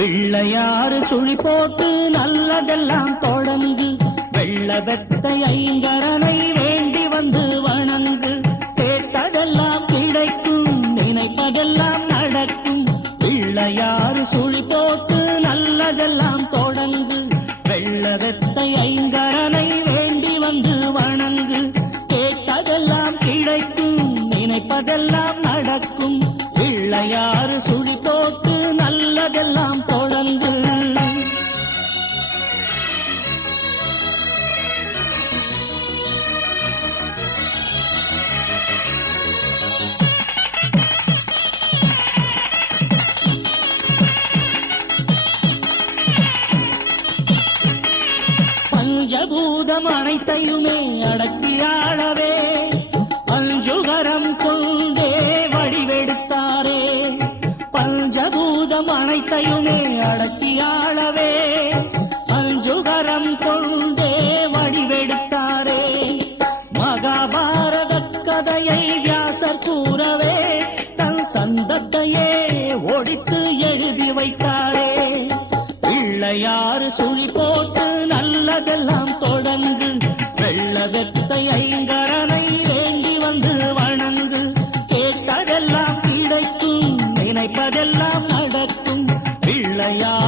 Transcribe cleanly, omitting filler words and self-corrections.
பிள்ளையாறு சுழி போட்டு நல்லதெல்லாம் தொடங்கு, வெள்ள வெத்தை ஐங்கரனை வேண்டி வந்து வணங்கு, கேட்டதெல்லாம் கிடைக்கும், நினைப்பதெல்லாம் நடக்கும். பிள்ளையாறு சுழி போட்டு நல்லதெல்லாம் தொடங்கு, வெள்ள வெத்தை ஐங்கரனை வேண்டி வந்து வணங்கு, கேட்டதெல்லாம் கிடைக்கும், நினைப்பதெல்லாம் நடக்கும். பிள்ளையாறு சுழி போட்டு நல்லதெல்லாம் தொடங்கு. பஞ்சபூதம் அனைத்தையுமே அடக்கியாளவே, பஞ்சுகரம் கொண்டே வடிவெடுத்தாரே. பஞ்சபூதம் அனைத்தையுமே அடக்கியாளவே, பஞ்சுகரம் கொண்டே வடிவெடுத்தாரே. மகாபாரத கதையை வியாசர் கூறவே, தன் தந்தத்தையே ஒடித்து எழுதி வைத்தாரே. பிள்ளையாறு சுழி போட்டு நல்லதெல்லாம் தொடங்கு, வெள்ள வெத்தை ஐங்கரனை வேண்டி வந்து வணங்கு, கேட்டதெல்லாம் கிடைக்கும், நினைப்பதெல்லாம் நடக்கும். பிள்ளையார்